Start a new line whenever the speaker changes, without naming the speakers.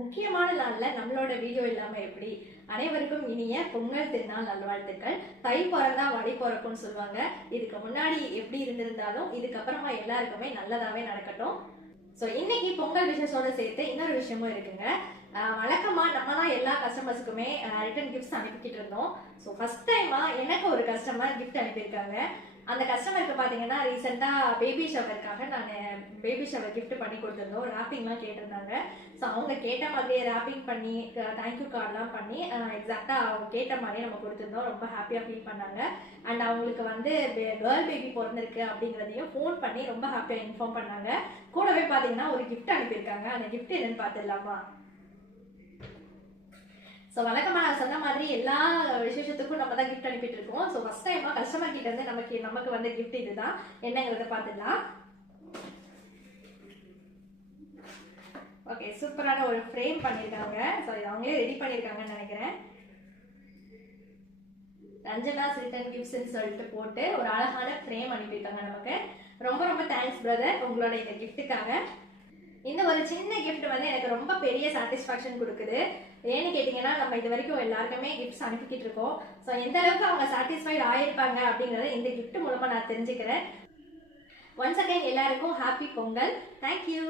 முக்கியமான நாள்ல நம்மளோட வீடியோ இல்லாமல் எப்படி? அனைவருக்கும் இனிய பொங்கல் திருநாள் நல்வாழ்த்துக்கள். தை பிறந்தா வழி பிறக்கும்னு சொல்லுவாங்க. இதுக்கு முன்னாடி எப்படி இருந்திருந்தாலும் இதுக்கப்புறமா எல்லாருக்குமே நல்லதாகவே நடக்கட்டும். ஸோ இன்னைக்கு பொங்கல் விஷயத்தோட சேர்த்து இன்னொரு விஷயமும் இருக்குங்க. வழக்கம் தான் எல்லா கஸ்டமர்ஸுக்குமே ரிட்டன் கிஃப்ட்ஸ் அனுப்பிக்கிட்டு இருந்தோம் ஸோ ஃபர்ஸ்ட் டைமா எனக்கு ஒரு கஸ்டமர் கிஃப்ட் அனுப்பியிருக்காங்க. அந்த கஸ்டமருக்கு பார்த்தீங்கன்னா ரீசெண்டாக பேபி ஷவருக்காக நான் பேபி ஷவர் கிஃப்ட் பண்ணி கொடுத்துருந்தோம். ரேப்பிங்லாம் கேட்டிருந்தாங்க. ஸோ அவங்க கேட்ட மாதிரியே ரேப்பிங் பண்ணி தேங்க்யூ கார்டெலாம் பண்ணி எக்ஸாக்டாக அவங்க கேட்ட மாதிரியே நம்ம கொடுத்துருந்தோம். ரொம்ப ஹாப்பியாக ஃபீல் பண்ணாங்க. அண்ட் அவங்களுக்கு வந்து கேர்ள் பேபி பிறந்திருக்கு அப்படிங்கிறதையும் ஃபோன் பண்ணி ரொம்ப ஹாப்பியாக இன்ஃபார்ம் பண்ணாங்க. கூடவே பார்த்தீங்கன்னா ஒரு கிஃப்ட் அனுப்பியிருக்காங்க. அந்த கிஃப்ட் என்னன்னு பார்த்துடலாமா ஸோ வழக்கமாக நான் சொன்ன மாதிரி எல்லா விசேஷத்துக்கும் நம்ம தான் கிஃப்ட் அனுப்பிட்டு இருக்கோம் ஸோ ஃபஸ்ட் டைமாக கஸ்டமர் கிட்ட இருந்து நமக்கு நமக்கு வந்த கிஃப்ட் இதுதான். என்னங்கிறத பார்த்துக்கலாம் ஓகே சூப்பரான ஒரு ஃப்ரேம் பண்ணியிருக்காங்க. ஸோ இது அவங்களே ரெடி பண்ணியிருக்காங்கன்னு நினைக்கிறேன். ரஞ்சனா சில்டன் கிஃப்ட்ஸ்ன்னு சொல்லிட்டு போட்டு ஒரு அழகான ஃப்ரேம் அனுப்பியிருக்காங்க நமக்கு. ரொம்ப ரொம்ப தேங்க்ஸ் பிரதர் உங்களோட இந்த கிஃப்ட்டுக்காக இந்த ஒரு சின்ன கிஃப்ட் வந்து எனக்கு ரொம்ப பெரிய சாட்டிஸ்ஃபேக்ஷன் கொடுக்குது. ஏன்னு கேட்டிங்கன்னா நம்ம இது வரைக்கும் எல்லாருக்குமே கிஃப்ட்ஸ் அனுப்பிக்கிட்டு இருக்கோம். ஸோ எந்த அளவுக்கு அவங்க சாட்டிஸ்ஃபைட் ஆயிருப்பாங்க அப்படிங்கறத இந்த கிஃப்ட் மூலமா நான் தெரிஞ்சுக்கிறேன். ஒன்ஸ் அகைன் எல்லாருக்கும் ஹாப்பி பொங்கல். Thank you